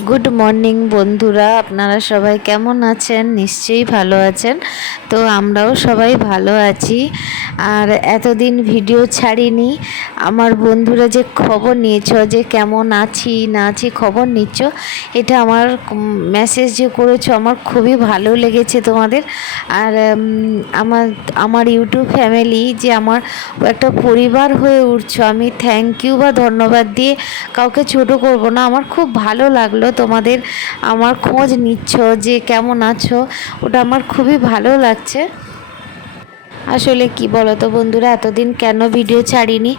Good morning বন্ধুরা। আপনারা সবাই কেমন আছেন? নিশ্চয়ই ভালো আছেন। তো আমরাও সবাই ভালো আছি। আর এতদিন ভিডিও ছাড়িনি। আমার বন্ধুরা যে খবর নিয়েছ, যে কেমন আছি, না আছি, খবর নিচ্ছ, এটা আমার মেসেজ যে করেছ, আমার খুবই ভালো লেগেছে তোমাদের। আর আমার আমার ইউটিউব ফ্যামিলি যে আমার একটা পরিবার হয়ে উঠছো, আমি থ্যাংক ইউ বা ধন্যবাদ দিয়ে কাউকে ছোট করব না, আমার খুব ভালো লাগল তোমাদের, আমার খোঁজ নিচ্ছ যে কেমন আছো, ওটা আমার খুবই ভালো লাগছে। আসলে কি বলতো বন্ধুরা, এতদিন কেন ভিডিও ছাড়িনি?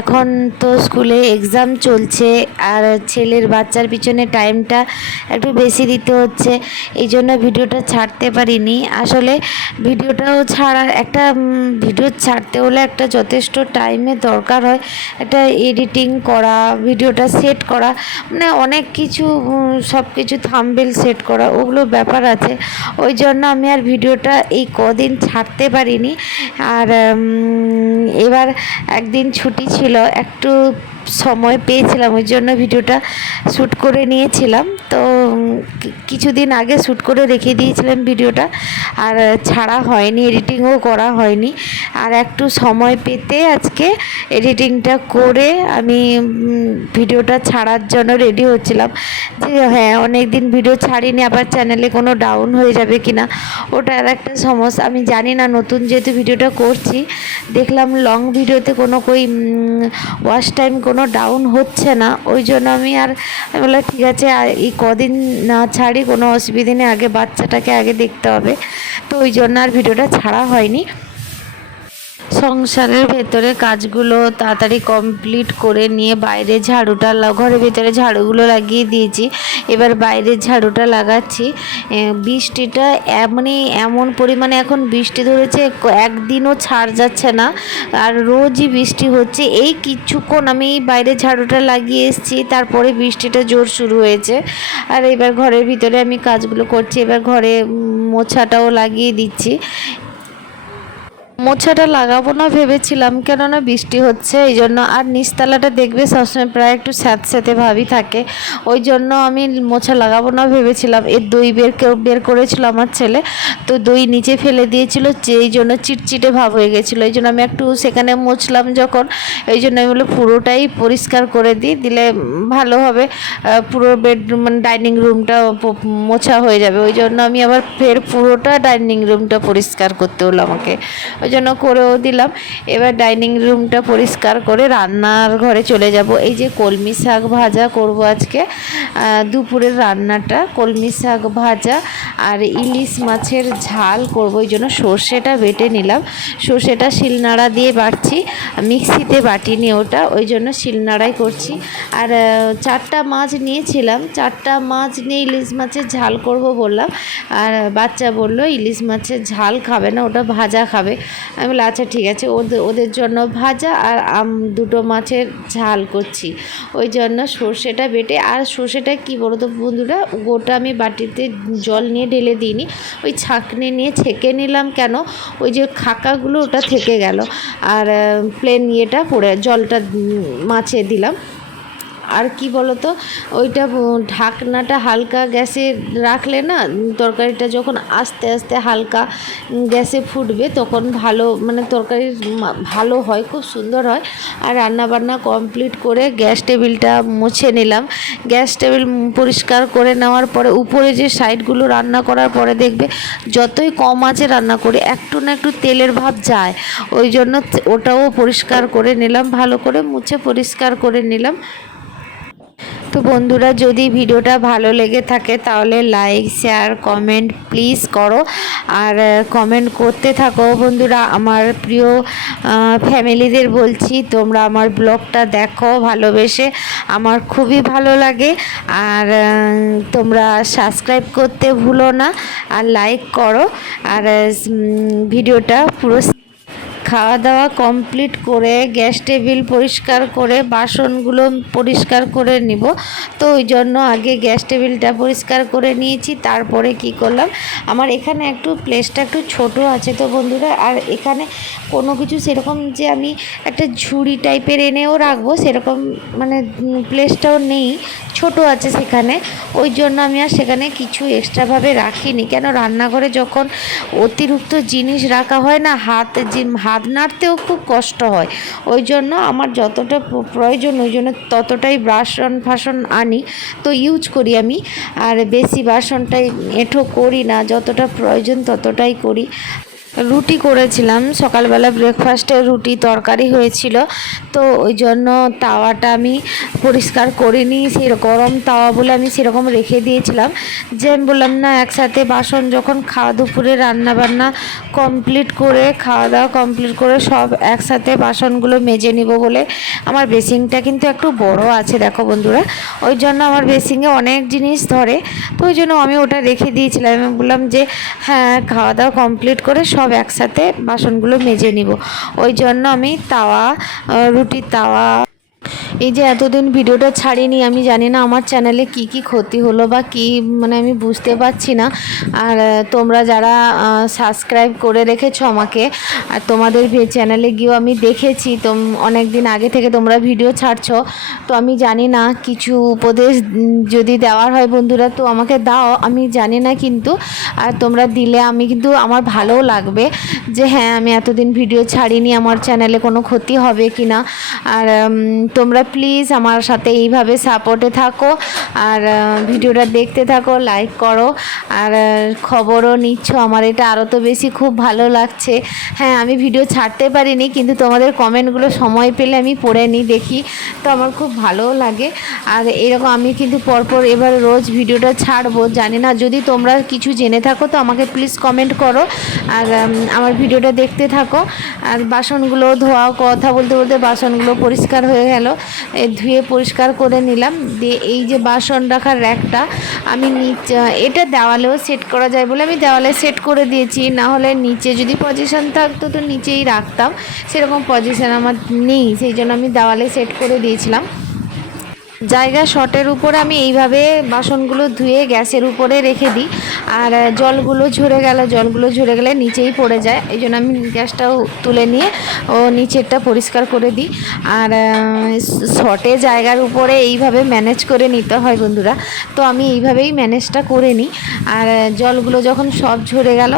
এখন তো স্কুলে এক্সাম চলছে আর ছেলের বাচ্চার পিছনে টাইমটা একটু বেশি দিতে হচ্ছে, এই জন্য ভিডিওটা ছাড়তে পারিনি। আসলে ভিডিওটাও ছাড়া, একটা ভিডিও ছাড়তে হলে একটা যথেষ্ট টাইমের দরকার হয়, একটা এডিটিং করা ভিডিওটা সেট করা মানে অনেক কিছু সব কিছু থাম্বেল সেট করা, ওগুলো ব্যাপার আছে। ওই জন্য আমি আর ভিডিওটা এই কদিন ছাড়তে পারিনি। আর এবার একদিন ছুটি ছিল একটু সময় পেয়েছিলাম, ওই জন্য ভিডিওটা শ্যুট করে নিয়েছিলাম। তো কিছুদিন আগে শ্যুট করে রেখে দিয়েছিলাম ভিডিওটা, আর ছাড়া হয়নি, এডিটিংও করা হয়নি। আর একটু সময় পেতে আজকে এডিটিংটা করে আমি ভিডিওটা ছাড়ার জন্য রেডি হচ্ছিলাম। যে হ্যাঁ অনেক দিন ভিডিও ছাড়িনি, আবার চ্যানেলে কোনো ডাউন হয়ে যাবে কি না ওটা আর একটা সমস্যা। আমি জানি না, নতুন যেহেতু ভিডিওটা করছি, দেখলাম লং ভিডিওতে কোনো কই ওয়াশ টাইম কোনো ডাউন হচ্ছে না, ওই জন্য আমি আর আমি বললাম, ঠিক আছে এই কদিন না ছাড়ি, কোনো অসুবিধে নেই, আগে বাচ্চাটাকে আগে দেখতে হবে। তো ওই জন্য আর ভিডিওটা ছাড়া হয়নি। সংসারের ভেতরে কাজগুলো তাড়াতাড়ি কমপ্লিট করে নিয়ে বাইরে ঝাড়ুটা ঘরের ভেতরে ঝাড়ুগুলো লাগিয়ে দিয়েছি। এবার বাইরের ঝাড়ুটা লাগাচ্ছি। বৃষ্টিটা এমনই এমন পরিমাণে এখন বৃষ্টি ধরেছে একদিনও ছাড় যাচ্ছে না। আর রোজই বৃষ্টি হচ্ছে। এই কিছুক্ষণ আমি বাইরে ঝাড়ুটা লাগিয়ে এসেছি, তারপরে বৃষ্টিটা জোর শুরু হয়েছে। আর এবার ঘরের ভিতরে আমি কাজগুলো করছি, এবার ঘরে মোছাটাও লাগিয়ে দিচ্ছি। মোছাটা লাগাবো না ভেবেছিলাম, কেননা বৃষ্টি হচ্ছে, এই জন্য আর নিচতলাটা দেখবে সবসময় প্রায় একটু স্যাঁতস্যাঁতে ভাবই থাকে। ওই জন্য আমি মোছা লাগাবো না ভেবেছিলাম এর দই বের বের করেছিল আমার ছেলে, তো দই নিচে ফেলে দিয়েছিল, যে এই জন্য চিটচিটে ভাব হয়ে গেছিল। এই জন্য আমি একটু সেখানে মুছলাম যখন, এই জন্য আমি বলে পুরোটাই পরিষ্কার করে দিই, দিলে ভালো হবে পুরো বেডরুম মানে ডাইনিং রুমটা মোছা হয়ে যাবে। ওই জন্য আমি আবার ফের পুরোটা ডাইনিং রুমটা পরিষ্কার করতে হলো আমাকে। ওই জন্য করেও দিলাম। এবার ডাইনিং রুমটা পরিষ্কার করে রান্নার ঘরে চলে যাব। এই যে কলমি শাক ভাজা করব আজকে দুপুরের রান্নাটা। কলমি শাক ভাজা আর ইলিশ মাছের ঝাল করব ওই জন্য সর্ষেটা বেটে নিলাম। সর্ষেটা শিলনাড়া দিয়ে বাটছি, মিক্সিতে বাটিনি ওটা, ওই জন্য শিলনাড়াই করছি। আর চারটা মাছ নিয়েছিলাম, চারটা মাছ নিয়ে ইলিশ মাছের ঝাল করব বললাম। আর বাচ্চা বলল, ইলিশ মাছের ঝাল খাবে না, ওটা ভাজা খাবে। আমি বললাম আচ্ছা ঠিক আছে ওদের ওদের জন্য ভাজা আর আম দুটো মাছের ঝাল করছি। ওই জন্য সর্ষেটা বেটে, আর সর্ষেটা কি বলো তো বন্ধুরা, গোটা আমি বাটিতে জল নিয়ে ঢেলে দিইনি, ওই ছাঁকনি নিয়ে ছেঁকে নিলাম কেন, ওই যে খাকাগুলো ওটা থেকে গেল। আর প্লেন ইয়েটা পড়ে জলটা মাছে দিলাম। আর কি বলতো, ওইটা ঢাকনাটা হালকা গ্যাসে রাখলে না, তরকারিটা যখন আস্তে আস্তে হালকা গ্যাসে ফুটবে তখন ভালো মানে তরকারি ভালো হয়, খুব সুন্দর হয়। আর রান্নাবান্না কমপ্লিট করে গ্যাস টেবিলটা মুছে নিলাম। গ্যাস টেবিল পরিষ্কার করে নেওয়ার পরে উপরে যে সাইডগুলো রান্না করার পরে দেখবে যতই কম আছে রান্না করে, একটু না একটু তেলের ভাব যায়। ওই জন্য ওটাও পরিষ্কার করে নিলাম, ভালো করে মুছে পরিষ্কার করে নিলাম। তো বন্ধুরা, যদি ভিডিওটা ভালো লেগে থাকে তাহলে লাইক, শেয়ার, কমেন্ট প্লিজ করো। আর কমেন্ট করতে থাকো। বন্ধুরা, আমার প্রিয় ফ্যামিলিদের বলছি, তোমরা আমার ব্লগটা দেখো, ভালোবেসে। আমার খুবই ভালো লাগে। আর তোমরা সাবস্ক্রাইব করতে ভুলো না। আর লাইক করো। আর ভিডিওটা পুরো খাওয়া দাওয়া কমপ্লিট করে গ্যাস টেবিল পরিষ্কার করে বাসনগুলো পরিষ্কার করে নিব। তো ওই জন্য আগে গ্যাস টেবিলটা পরিষ্কার করে নিয়েছি, তারপরে কি করলাম? আমার এখানে একটু প্লেসটা একটু ছোট আছে তো বন্ধুরা, আর এখানে কোনো কিছু সেরকম যে আমি একটা ঝুড়ি টাইপের এনেও রাখব, সেরকম মানে প্লেসটাও নেই, ছোট আছে সেখানে। ওই জন্য আমি আর সেখানে কিছু এক্সট্রাভাবে রাখিনি। কেন? রান্নাঘরে যখন অতিরিক্ত জিনিস রাখা হয় না, হাত জি- হাত নাড়তেও খুব কষ্ট হয়। ওই জন্য আমার যতটা প্রয়োজন, ওই জন্য ততটাই বাসন ফাসন আনি। তো ইউজ করি আমি। আর বেশি বাসনটাই এঁঠো করি না। যতটা প্রয়োজন ততটাই করি। রুটি করেছিলাম। সকালবেলা ব্রেকফাস্টে রুটি তরকারি হয়েছিল। তো ওই জন্য তাওয়াটা আমি পরিষ্কার করিনি। সেই গরম তাওয়া বলে আমি সেরকম রেখে দিয়েছিলাম। যে আমি বললাম, না, একসাথে বাসন যখন খাওয়া দুপুরে রান্নাবান্না কমপ্লিট করে, খাওয়া দাওয়া কমপ্লিট করে সব একসাথে বাসনগুলো মেজে নিব বলে আমার বেসিংটা কিন্তু একটু বড় আছে, দেখো বন্ধুরা। ওই জন্য আমার বেসিংয়ে অনেক জিনিস ধরে। তো ওই জন্য আমি ওটা রেখে দিয়েছিলাম। আমি বললাম যে হ্যাঁ খাওয়া দাওয়া কমপ্লিট করে সব একসাথে বাসনগুলো মেজে নিব। ওই জন্য আমি তাওয়া রুটির তাওয়া এই যে এতদিন ভিডিওটা ছাড়িনি, আমি জানি না আমার চ্যানেলে কি কি ক্ষতি হলো বা কি মানে আমি বুঝতে পারছি না। আর তোমরা যারা সাবস্ক্রাইব করে রেখেছো আমাকে, আর তোমাদের চ্যানেলে গিয়েও আমি দেখেছি, তোম অনেক দিন আগে থেকে তোমরা ভিডিও ছাড়ছো, তো আমি জানি না কিছু উপদেশ যদি দেওয়ার হয় বন্ধুরা, তো আমাকে দাও, আমি জানি না কিন্তু, আর তোমরা দিলে আমি কিন্তু, আমার ভালোও লাগবে যে হ্যাঁ আমি এতদিন ভিডিও ছাড়িনি, আমার চ্যানেলে কোনো ক্ষতি হবে কি না আর তোমরা প্লিজ আমার সাথে এইভাবে সাপোর্টে থাকো। আর ভিডিওটা দেখতে থাকো লাইক করো। আর খবরও নিচ্ছ। আমার এটা আরও তো বেশি খুব ভালো লাগছে। হ্যাঁ আমি ভিডিও ছাড়তে পারিনি, কিন্তু তোমাদের কমেন্টগুলো সময় পেলে আমি পড়ে নিই, দেখি। তো আমার খুব ভালোও লাগে। আর এরকম আমি কিন্তু পরপর এবার রোজ ভিডিওটা ছাড়বো, জানি না। যদি তোমরা কিছু জেনে থাকো, তো আমাকে প্লিজ কমেন্ট করো। আর আমার ভিডিওটা দেখতে থাকো। আর বাসনগুলো ধোয়া কথা বলতে বলতে বাসনগুলো পরিষ্কার হয়ে গেল। ধুয়ে পরিষ্কার করে নিলাম। দিয়ে এই যে বাসন রাখার র্যাকটা, আমি নিচে, এটা দেওয়ালেও সেট করা যায় বলে আমি দেওয়ালে সেট করে দিয়েছি। না হলে নিচে যদি পজিশন থাকতো তো নিচেই রাখতাম। সেরকম পজিশন আমার নেই, সেই জন্য আমি দেওয়ালে সেট করে দিয়েছিলাম। জায়গা শটের উপরে আমি এইভাবে বাসনগুলো ধুয়ে গ্যাসের উপরে রেখে দিই। আর জলগুলো ঝরে গেল, জলগুলো ঝরে গেলে নিচেই পড়ে যায়। এই জন্য আমি গ্যাসটাও তুলে নিয়ে ও নিচেরটা পরিষ্কার করে দিই। আর শটে জায়গার উপরে এইভাবে ম্যানেজ করে নিতে হয় বন্ধুরা। তো আমি এইভাবেই ম্যানেজটা করে নিই। আর, জলগুলো যখন সব ঝরে গেল,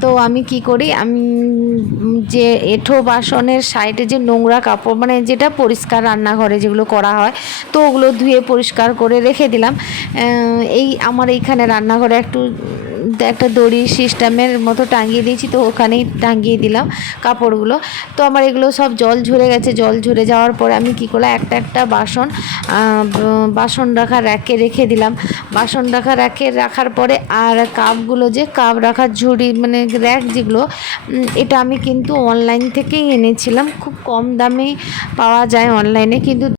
তো আমি কি করি? আমি যে এঁঠো বাসনের সাইডে যে নোংরা কাপড় মানে যেটা পরিষ্কার রান্নাঘরে যেগুলো করা হয়, তো ওগুলো ধুয়ে পরিষ্কার করে রেখে দিলাম। এই আমার এইখানে রান্নাঘরে একটু, একটা দড়ি সিস্টেমের মতো টাঙিয়ে দিয়েছি, তো ওখানেই টাঙিয়ে দিলাম কাপড়গুলো। তো আমার এগুলো সব জল ঝরে গেছে, জল ঝরে যাওয়ার পরে আমি কী করলাম, একটা একটা বাসন বাসন রাখা র্যাকে রেখে দিলাম। বাসন রাখা র্যাকে রাখার পরে আর কাপগুলো যে, কাপ রাখার ঝুড়ি মানে র্যাক যেগুলো এটা আমি কিন্তু অনলাইন থেকেই এনেছিলাম। খুব কম দামে পাওয়া যায় অনলাইনে, কিন্তু